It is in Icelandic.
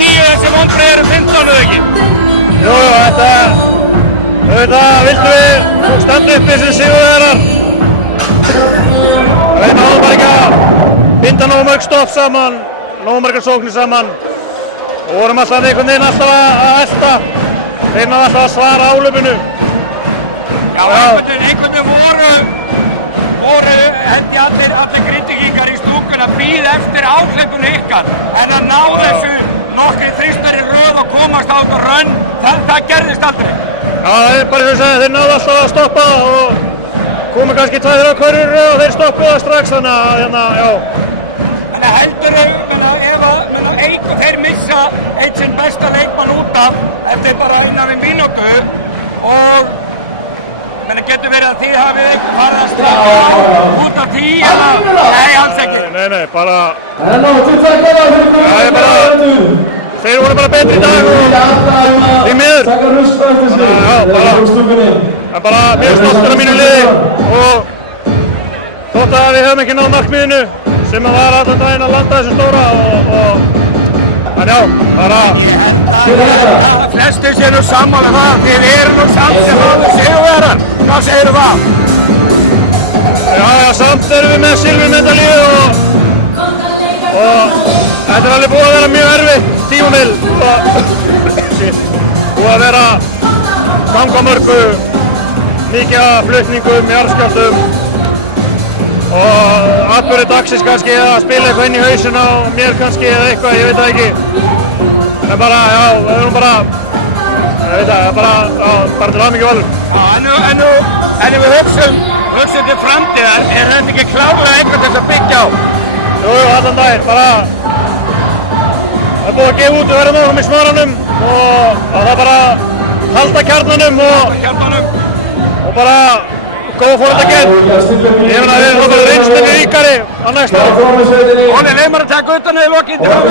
10 þessi vonbrigði eru 15 eða ekki? Jú, þetta vildu við standa uppi sem sigurvegarar. Við náðum bara ekki að binda nógu mörg stopp saman, nógu margar sóknir saman og vorum alltaf einhvern veginn alltaf að elta. Þeir náðu alltaf að svara áhlaupinu. Já, einhvern veginn voru held ég allir Grindvíkingar í stúkun að bíða eftir áhlaupinu ykkar en að ná þessu nokkri þristari röð og komast á þetta rönn, það gerðist aldrei. Já, það er bara þess að þeir náðu alltaf að stoppa og komu kannski 2-3 körur og þeir stoppuðu það strax, þannig að hérna, já. En heldur ef þeir missa eitt sinn besta leikmann út af eftir bara innan við mínútu og getur verið að þið hafið farið að straka út af því eða? Nei, alls ekki. Nei, bara... Þeir voru bara betri í dag og því miður. Það bara mjög stoltur af mínu liði og þótt að við höfum ekki náð markmiðinu sem að var allan daginn að landa þessu stóra en já, bara... Flestir séu nú sammála það, þið eru nú samt sem hafðu sigurvegarar. Hvað segirðu það? Já, samt erum við með silfurmedalíu og þetta er alveg búið að vera mjög erfitt tímabil búið að vera gangamörgu, mikið af flutningum, jarðskjálftum og atburðir dagsins kannski að spila eitthvað inn í hausinn á mér kannski eða eitthvað, ég veit það ekki. En bara, já, við erum bara, ég veit það, bara til hamingju valur. En ef við hugsum til framtíðar, er þetta ekki klárlega eitthvað til að byggja á? Jú, allan daginn, bara, það er búið að gefa út og vera náðum í smaranum og það er bara halda kjarnanum og bara góða fórhaldaginn. Ég meina við erum bara reynslinni ríkari á næsta ári. Óli, leið maður að taka utan eða lokið til að við